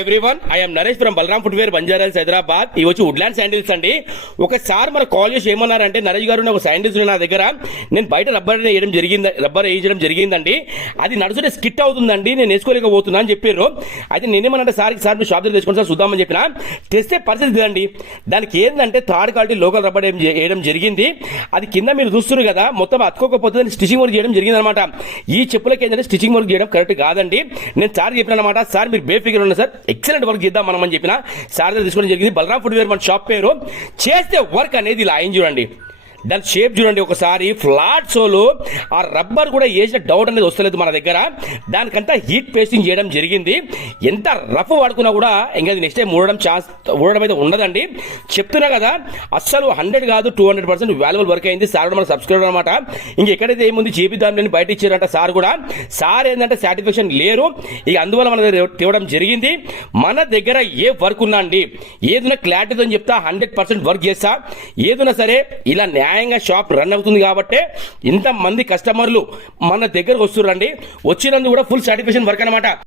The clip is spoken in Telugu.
Everyone, I'm Naresh from Balaram footwear Banjara Hills Hyderabad. ఇవి వచ్చి వుడ్లాండ్ శాండిల్స్ అండి. ఒకసారి మనకు కాల్ చేసి ఏమన్నారంటే, నరేష్ గారు ఒక శాండిల్స్ నా దగ్గర, నేను బయట రబ్బర్ వేయించడం జరిగిందండి, అది నడుచుంటే స్కిట్ అవుతుందండి, నేను వేసుకోలేకపోతున్నా అని చెప్పారు. అయితే నేనేమన్నా సార్ మీరు షాప్ దగ్గర తెచ్చుకోండి సార్ చూద్దామని చెప్పిన. తెస్తే పరిస్థితి ఇదండి. దానికి ఏంటంటే థర్డ్ క్వాలిటీ లోకల్ రబ్బర్ వేయడం జరిగింది. అది కింద మీరు చూస్తున్నారు కదా, మొత్తం అతుకోకపోతే స్టిచింగ్ వర్క్ చేయడం జరిగింది అనమాట. ఈ చెప్పులకి ఏంటంటే స్టిచింగ్ వర్క్ చేయడం కరెక్ట్ కాదండి. నేను సార్ చెప్పిన అనమాట, సార్ మీరు బేఫిగర్ ఉన్నారు సార్, ఎక్సలెంట్ వర్క్ చేద్దాం మనం అని చెప్పిన. సార్ దగ్గర తీసుకోవడం జరిగింది. బలరాం ఫుట్వేర్ మన షాప్ పేరు. చేస్తే వర్క్ అనేది ఇలా అయింది చూడండి, దాని షేప్ చూడండి ఒకసారి, ఫ్లాట్ సోలు, ఆ రబ్బర్ కూడా వేసిన డౌట్ అనేది వస్తలేదు మన దగ్గర. దానికంతా హీట్ పేస్టింగ్ చేయడం జరిగింది. ఎంత రఫ్ వాడుకున్నా కూడా ఇంకా నెక్స్ట్ టైం ఊడడం అయితే ఉండదండి. చెప్తున్నా కదా, అస్సలు 100 కాదు 200% వాల్యుబుల్ వర్క్ అయింది. సార్ కూడా మన సబ్స్క్రైబర్ అనమాట. ఇంక ఎక్కడైతే ఏముంది చేపిద్దామని బయట ఇచ్చారంట సార్ కూడా. సార్ ఏంటంటే సాటిస్ఫాక్షన్ లేరు, ఇక అందువల్ల మన దగ్గర తేవడం జరిగింది. మన దగ్గర ఏ వర్క్ ఉన్నా అండి, ఏదైనా క్లారిటీతో చెప్తా, 100% వర్క్ చేస్తా. ఏదైనా సరే ఇలా న్యాయంగా షాప్ రన్ అవుతుంది కాబట్టి ఇంతమంది కస్టమర్లు మన దగ్గరకు వస్తుర్రండి. వచ్చినందుకు కూడా ఫుల్ సాటిస్ఫాక్షన్ వర్క్ అనమాట.